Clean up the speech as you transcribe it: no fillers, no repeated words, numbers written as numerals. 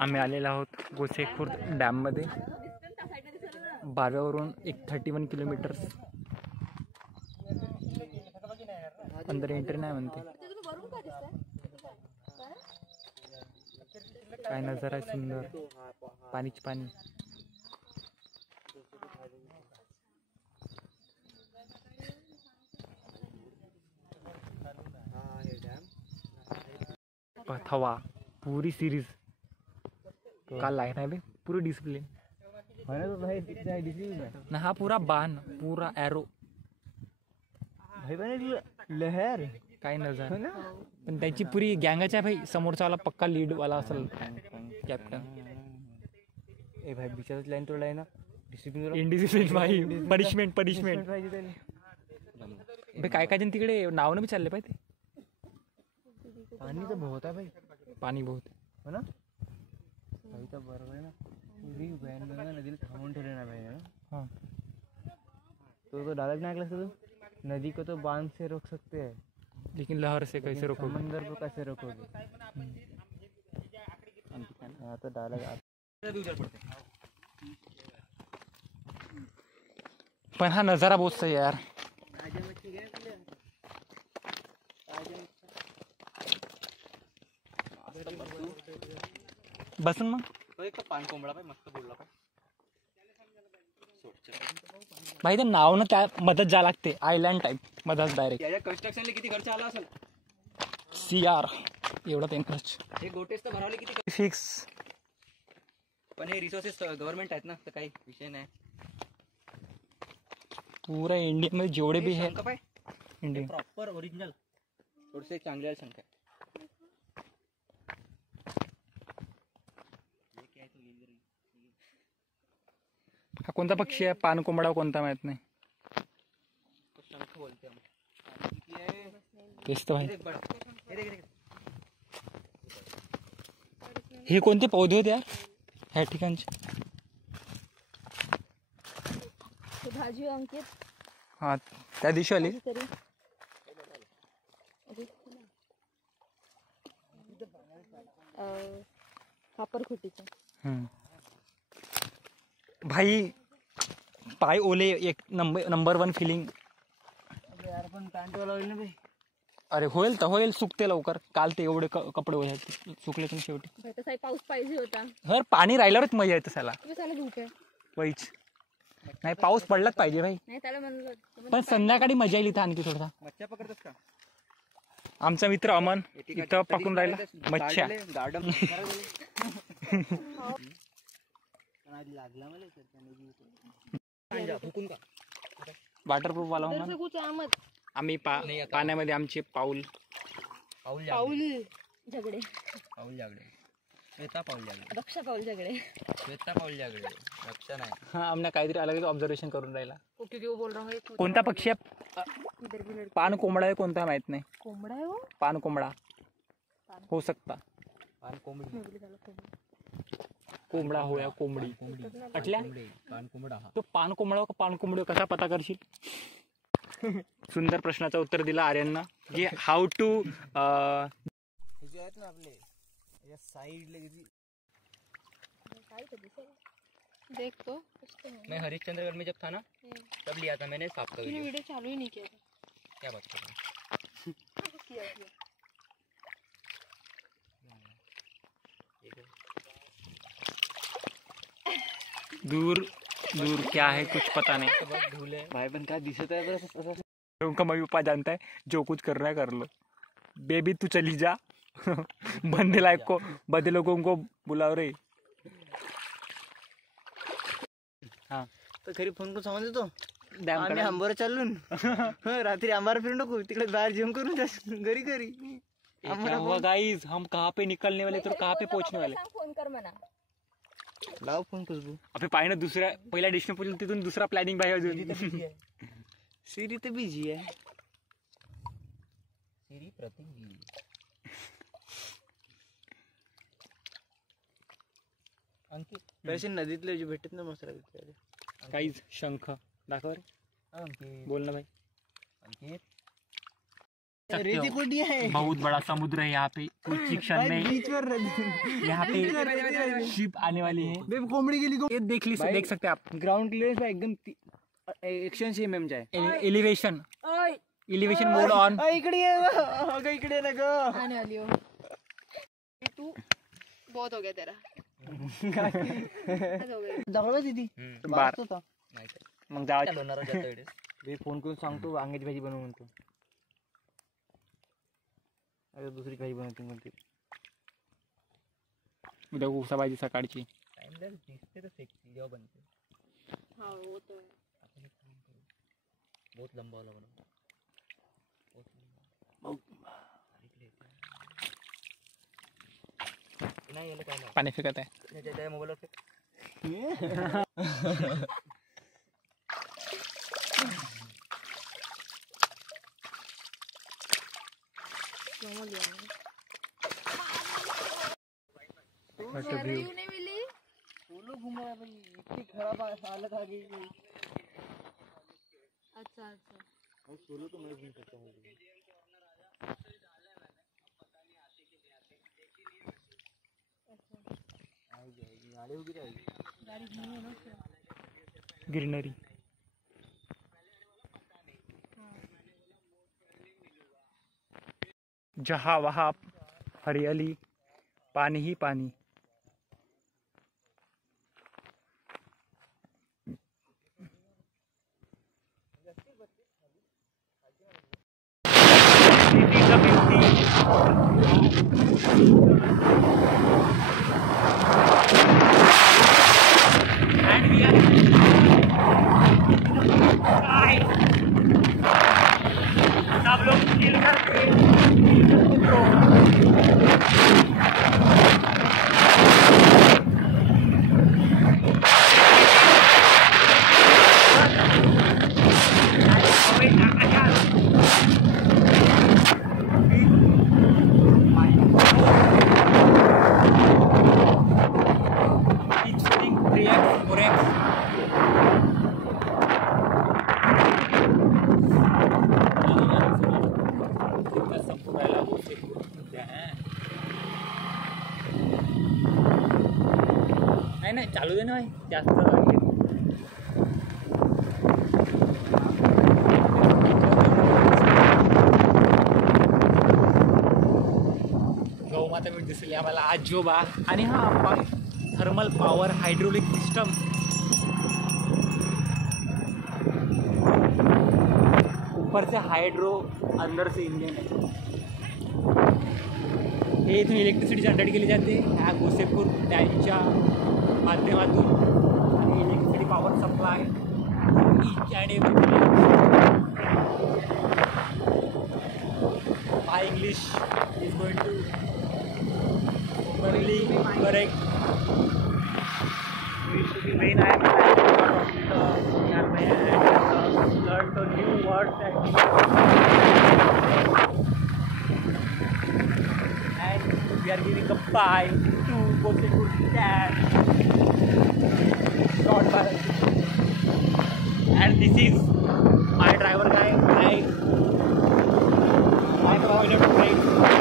आम्ही आलेलो आहोत गोसेखुर्द डॅममध्ये. बाव्यावरून 31 किलोमीटर अंदर एंट्री नाही म्हणते. काय नजारा आहे सुंदर, पाणीच पाणी. थवा पूरी सीरीज काल लाइन है भाई, पूरी डिसिप्लिन ना. हा पूरा बाण, पूरा एरो भाई, लहर काय नजर पण त्याची पुरी गँगच आहे भाई. समोरचा वाला पक्का लीड वाला असेल कॅप्टन. ए भाई बिचाराच लाईन तोडला आहे ना. डिसिप्लिन इनडिसिप्लिन भाई, पनिशमेंट पनिशमेंट भाई. काय काय जण तिकडे नावनं बी चालले पाहिजे. पाणी तर बहुत आहे भाई, पाणी बहुत हो ना भाई. तर बरोबर आहे ना. पूरी वैनगंगा नदीला थांबवून ठेवले ना भाई. हाँ तो डायलॉग नहीं अगला तो, नदी को तो बांध से रोक सकते हैं लेकिन लहर से कैसे रोकोगे, समंदर को कैसे रोकोगे. हाँ तो डायलॉग पण हा नजारा बहुत सही है यार. बसन मग पान कोंबडा भाई मस्त बोलला भाई. तर नाव ना त्या मदत जा लागते, आयलँड टाइप मदत डायरेक्ट. याच्या कन्स्ट्रक्शनला किती खर्च आला असेल. CR एवढा ते खर्च. हे गोटेज तर भरावले किती फिक्स. पण हे रिसोर्सेस गव्हर्नमेंट आहेत ना, तर काही विषय नाही. पूरा इंडिया मध्ये जेवढे भी है इंडिया प्रॉपर ओरिजिनल थोडेसे चांगले शंख आहे. हा कोणता पक्षी आहे, पान कोंबडा कोणता माहित नाही. शंख बोलते तेच तर भाई. हे कोणते पौधे होते यार ह्या ठिकाणचे. भाजी अंकित हा त्या दिवशी आली. खापरखुटीचं भाई पाय ओले, एक नंबर 1 फिलिंग. यार पण पॅन्टवाला होईल ना भाई. अरे होईल तर होईल, सुकते लवकर. काल ते एवढे कपडे होते सुकले पण शेवटी. तसा पाऊस पाहिजे होता. हर पाणी राहिल्यावरच मजा येते त्याला. धूप आहे वहीच नाही, पाऊस पडलाच पाहिजे भाई. नाही त्याला म्हणलं पण संध्याकाळी मजा येईल इथं आणखी थोडा. मच्छा पकडतोस का. आमचा मित्र अमन इथं पकडून राहिला मच्छा. वॉटरप्रूफ वाला आम्ही पाण्यामध्ये आमचे पाऊल झगडे श्वेता पाऊल जागडे, रक्षा पाऊल झगडे, श्वेता पाऊल जागडे, रक्षा नाही. हा आमने काहीतरी अलग ऑब्झर्वेशन करून राहिला. क्यों बोल रहा है. कोणता पक्षी आहे, पान कोंबडा आहे कोणता माहित नाही. कोंबडा है वो. पान कोंबडा हो सकता. पान कोंबडी, कोंबडा हो या कोंबडी अटल्या. पान कोंबडा. तो पान कोंबडा का पान कोंबडी कसा पता करशील. सुंदर प्रश्नाचं उत्तर दिलं आर्यननं की हाऊ टू आहेत ना आपले या साइड लगी. देख तो मैं हरिश्चंद्रगढ़ में जब था ना तब लिया था मैंने सांप का वीडियो. वीडियो चालू ही नहीं किया था. क्या बात कर रहे किया दूर दूर क्या है कुछ पता नहीं. धूल है भाई, पण काय दिसत आहे बरं. उनका मम्मी पापा जानता है जो कुछ करना है कर लो. बेबी तू चली जा. बंदे लाइफ को बदे लोगों को बुलाओ रे. हाँ तर घरी फोन करून सांगून देतो डॅम आम्ही आंबारा चालून रात्री आंबारा फिरून टाकू, तिकडे बाहेर जेवण करून घरी घरी. गाइस हम कहाँ पे निकलने वाले तो कहाँ पे पहुंचने वाले. फोन कर म्हणा. लाव फोन खुशबू. अबे पाहिजे दुसऱ्या पहिल्या डिशने पोचलो तिथून दुसरा प्लॅनिंग पाहिजे अजून. सिरी तर बिझी आहे. सिरी प्रतीक बिझी. आणखी पैसे नदीतले जे भेटत ना मस्त लागते. काहीच शंख दाखव रे. बोल ना भाई. आणखी सकते हो। रेती है बहुत बड़ा समुद्र है यहाँ पे कुछ ही क्षण में बीच में यहाँ पे शिप आने वाली है। कोंबडी गेली ये देख सकते हैं आप ग्राउंड क्लियरेंस एकदम 180 mm चा आहे. Elevation mode on. इकडे ये अगं, इकडे ना ग. आने वाली हो तू बहुत हो गया तेरा हद हो गई जवळ दीदी बार. होता. मग जा मी फोन करून सांगतो वांग्याची भाजी बनव म्हणतो. अरे दुसरी भाजी बनवते म्हणते. उद्या उसा भाजी सकाळची. जेव्हा बनते हाँ वो तो है बहुत लंबा वाला बना. पाणी फेकत आहे. मोबाईल मोमो लिया मैंने What a view. रिव्यू नहीं मिली सोलो घूम रहा है भाई. इतनी खराब हालत आ गई. अच्छा अच्छा सोलो तो मैं घूम सकता हूँ. गाड़ी होगी रहेगी. गाड़ी घूमी है ना उससे. ग्रीनरी जहाँ वहाँ हरियाली पानी ही पानी. सब लोग चिल करके नाही चालू दे ना भाई जास्त लागेल. गौमाता भेट दिसली आम्हाला आजोबा. आणि हा थर्मल पॉवर हायड्रोलिक सिस्टम. ऊपर से हाइड्रो अंदर से इंजन है. हे इथून इलेक्ट्रिसिटी जनरेट केली जाते ह्या गोसेखुर्द डॅमच्या माध्यमातून. आणि electricity power supply each and every. My English is going to really correct. When I am talking and learn the new words and we are giving a bye to Gosekhurd Dam. Short by. And this is my driver guy, my pilot friend.